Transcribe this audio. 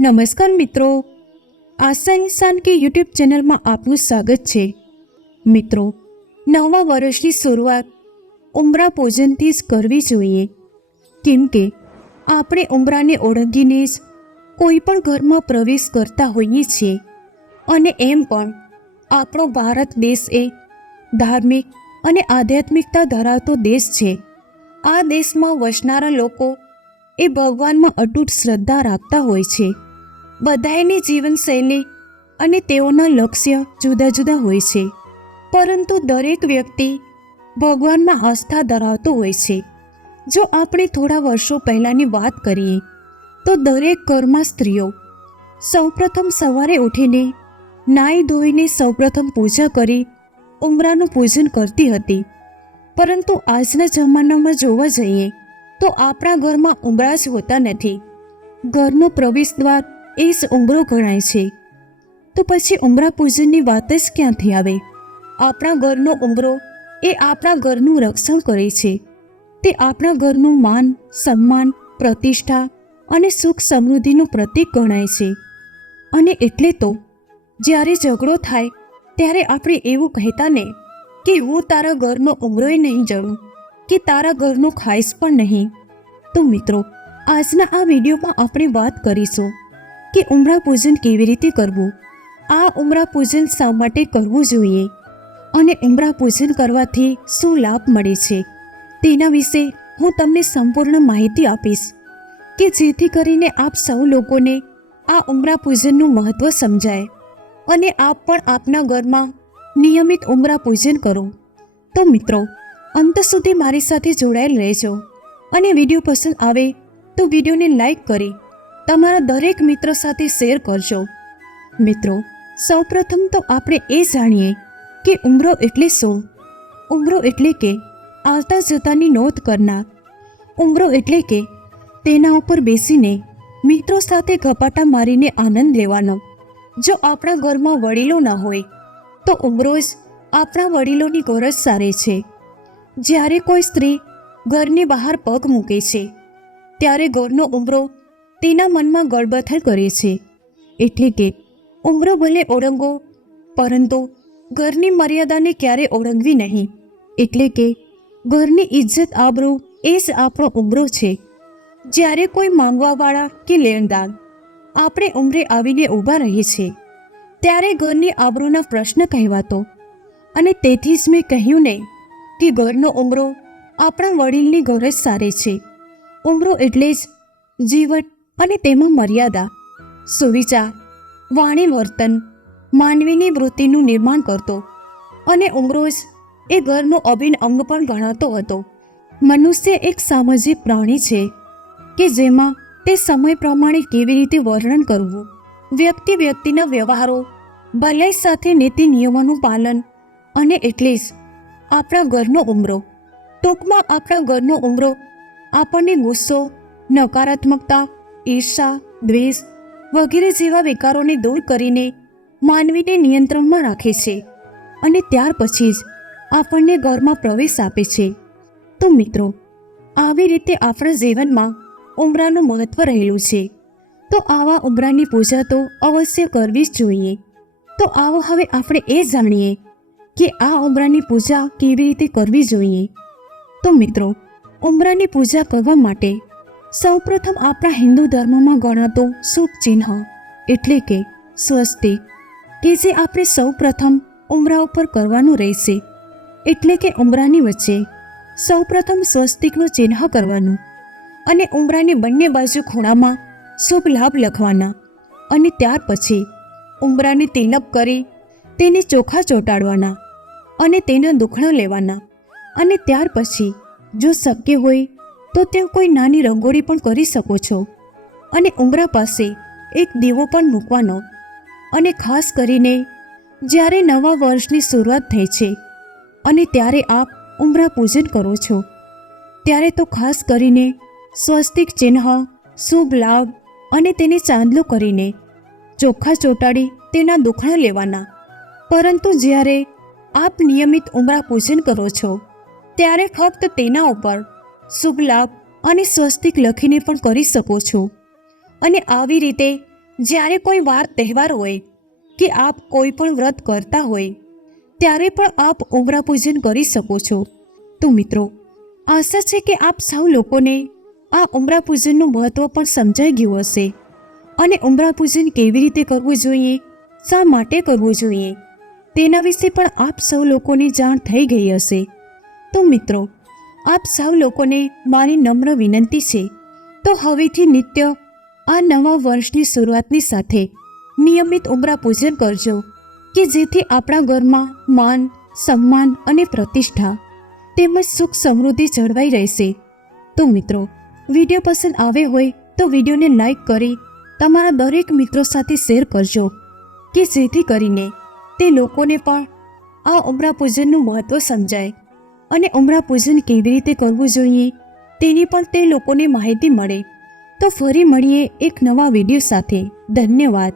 નમસ્કાર મિત્રો. આશા ઇન્સાન કે યુટ્યુબ ચેનલમાં આપનું સ્વાગત છે. મિત્રો, નવા વર્ષની શરૂઆત ઉમરા પૂજનથી જ કરવી જોઈએ. કેમ કે આપણે ઉમરાને ઓળંગીને જ કોઈ પણ ઘરમાં પ્રવેશ કરતા હોઈએ છીએ. અને એમ પણ આપણો ભારત દેશ એ ધાર્મિક અને આધ્યાત્મિકતા ધરાવતો દેશ છે. આ દેશમાં વસનારા લોકો એ ભગવાનમાં અતૂટ શ્રદ્ધા રાખતા હોય છે. બધાયની જીવનશૈલી અને તેઓના લક્ષ્ય જુદા જુદા હોય છે. પરંતુ દરેક વ્યક્તિ ભગવાનમાં આસ્થા ધરાવતો હોય છે. જો આપણે થોડા વર્ષો પહેલાંની વાત કરીએ, તો દરેક ઘરમાં સ્ત્રીઓ સૌપ્રથમ સવારે ઉઠીને નાઈ ધોઈને સૌપ્રથમ પૂજા કરી ઉમરાનું પૂજન કરતી હતી. પરંતુ આજના જમાનામાં જોવા જઈએ, તો આપણા ઘરમાં ઉમરા જ હોતા નથી. ઘરનો પ્રવેશ દ્વાર એ જ ઉમરો ગણાય છે. તો પછી ઉમરા પૂજનની વાત જ ક્યાંથી આવે? આપણા ઘરનો ઉમરો એ આપણા ઘરનું રક્ષણ કરે છે. તે આપણા ઘરનું માન, સન્માન, પ્રતિષ્ઠા અને સુખ સમૃદ્ધિનું પ્રતીક ગણાય છે. અને એટલે તો, જ્યારે ઝઘડો થાય, ત્યારે આપણે એવું કહેતા ને કે હું તારા ઘરનો ઉમરોય નહીં જણું, કે તારા ઘરનો ખાઈશ પણ નહીં. તો મિત્રો, આજના આ વિડીયોમાં આપણે વાત કરીશું કે ઉમરા પૂજન કેવી રીતે કરવું? આ ઉમરા પૂજન શા માટે કરવું જોઈએ? અને ઉમરા પૂજન કરવાથી શું લાભ મળે છે? તેના વિશે હું તમને સંપૂર્ણ માહિતી આપીશ કે જેથી કરીને આપ સૌ લોકોને આ ઉમરા પૂજનનું મહત્ત્વ સમજાય અને આપ પણ આપના ઘરમાં નિયમિત ઉમરા પૂજન કરો. તો મિત્રો, અંત સુધી મારી સાથે જોડાયેલ રહેજો. અને વીડિયો પસંદ આવે તો વિડીયોને લાઈક કરી તમારા દરેક મિત્રો સાથે શેર કરજો. મિત્રો, સૌપ્રથમ તો આપણે એ જાણીએ કે ઉમરો એટલે શું? ઉમરો એટલે કે આવતા જતાની નોંધ કરનાર. ઉમરો એટલે કે તેના ઉપર બેસીને મિત્રો સાથે ગપાટા મારીને આનંદ લેવાનો. જો આપણા ઘરમાં વડીલો ન હોય, તો ઉમરો જ આપણા વડીલોની ગોરજ સારે છે. જ્યારે કોઈ સ્ત્રી ઘરની બહાર પગ મૂકે છે, ત્યારે ઘરનો ઉમરો તેના મનમાં ગળબથલ કરે છે. એટલે કે, ઉમરો ભલે ઓળંગો, પરંતુ ઘરની મર્યાદાને ક્યારે ઓળંગવી નહીં. એટલે કે, ઘરની ઇજ્જત આબરૂ એ જ આપણો ઉમરો છે. જ્યારે કોઈ માંગવાવાળા કે લેણદાર આપણે ઉમરે આવીને ઊભા રહીએ છીએ, ત્યારે ઘરની આબરૂના પ્રશ્ન કહેવાતો. અને તેથી જ મેં કહ્યું ને કે ઘરનો ઉમરો આપણા વડીલની ગરજ સારે છે. ઉમરો એટલે જ જીવન અને તેમાં મર્યાદા, સુવિચાર, વાણી વર્તન, માનવીની વૃત્તિનું નિર્માણ કરતો અને ઉમરોજ એ ઘરનો અભિન્ન અંગ પણ ગણાતો હતો. મનુષ્ય એક સામાજિક પ્રાણી છે કે જેમાં તે સમય પ્રમાણે કેવી રીતે વર્ણન કરવું, વ્યક્તિ વ્યક્તિના વ્યવહારો, ભલાઈ સાથે નીતિ નિયમોનું પાલન અને એટલે જ આપણા ઘરનો ઉમરો. ટૂંકમાં આપણા ઘરનો ઉમરો આપણને ગુસ્સો, નકારાત્મકતા ઈર્ષા, દ્વેષ વગેરે જેવા વિકારોને દૂર કરીને માનવીને નિયંત્રણમાં રાખે છે અને ત્યાર પછી જ આપણને ઘરમાં પ્રવેશ આપે છે. તો મિત્રો, આવી રીતે આપણા જીવનમાં ઉમરાનું મહત્વ રહેલું છે. તો આવા ઉમરાની પૂજા તો અવશ્ય કરવી જ જોઈએ. તો આવો હવે આપણે એ જાણીએ કે આ ઉમરાની પૂજા કેવી રીતે કરવી જોઈએ. તો મિત્રો, ઉમરાની પૂજા કરવા માટે સૌપ્રથમ આપણા હિન્દુ ધર્મમાં ગણાતું શુભ ચિહ્ન, એટલે કે સ્વસ્તિક કે જે આપણે સૌપ્રથમ ઉમરા ઉપર કરવાનું રહેશે. એટલે કે ઉમરાની વચ્ચે સૌપ્રથમ સ્વસ્તિકનું ચિહ્ન કરવાનું અને ઉમરાની બંને બાજુ ખૂણામાં શુભ લાભ લખવાના અને ત્યાર પછી ઉમરાને તિલક કરી તેને ચોખા ચોંટાડવાના અને તેના દુખણો લેવાના અને ત્યાર પછી જો શક્ય હોય તો ત્યાં કોઈ નાની રંગોળી પણ કરી શકો છો. અને ઉમરા પાસે એક દીવો પણ મૂકવાનો. અને ખાસ કરીને જ્યારે નવા વર્ષની શરૂઆત થઈ છે અને ત્યારે આપ ઉમરા પૂજન કરો છો, ત્યારે તો ખાસ કરીને સ્વસ્તિક ચિહ્ન, શુભ લાભ અને તેને ચાંદલો કરીને ચોખ્ખા ચોંટાડી તેના દુખણા લેવાના. પરંતુ જ્યારે આપ નિયમિત ઉમરા પૂજન કરો છો, ત્યારે ફક્ત તેના ઉપર શુભ લાભ અને સ્વસ્તિક લખીને પણ કરી શકો છો. અને આવી રીતે જ્યારે કોઈ વાર તહેવાર હોય કે આપ કોઈ પણ વ્રત કરતા હોય, ત્યારે પણ આપ ઉમરા પૂજન કરી શકો છો. તો મિત્રો, આશા છે કે આપ સૌ લોકોને આ ઉમરા પૂજનનું મહત્વ પણ સમજાઈ ગયું હશે. અને ઉમરા પૂજન કેવી રીતે કરવું જોઈએ, શા માટે કરવું જોઈએ, તેના વિશે પણ આપ સૌ લોકોને જાણ થઈ ગઈ હશે. તો મિત્રો આપ સૌ લોકોને મારી નમ્ર વિનંતી છે. તો હવેથી નિત્ય આ નવા વર્ષની શરૂઆતની સાથે નિયમિત ઉમરા પૂજન કરજો, કે જેથી આપણા ઘરમાં માન, સન્માન અને પ્રતિષ્ઠા તેમજ સુખ સમૃદ્ધિ જળવાઈ રહેશે. તો મિત્રો, વીડિયો પસંદ આવે હોય તો વિડીયોને લાઈક કરી તમારા દરેક મિત્રો સાથે શેર કરજો, કે જેથી કરીને તે લોકોને પણ આ ઉમરા પૂજનનું મહત્ત્વ સમજાય. અને ઉમરા પૂજન કેવી રીતે કરવું જોઈએ, તેની પણ તે લોકોને માહિતી મળે. તો ફરી મળીએ એક નવા વીડિયો સાથે. ધન્યવાદ.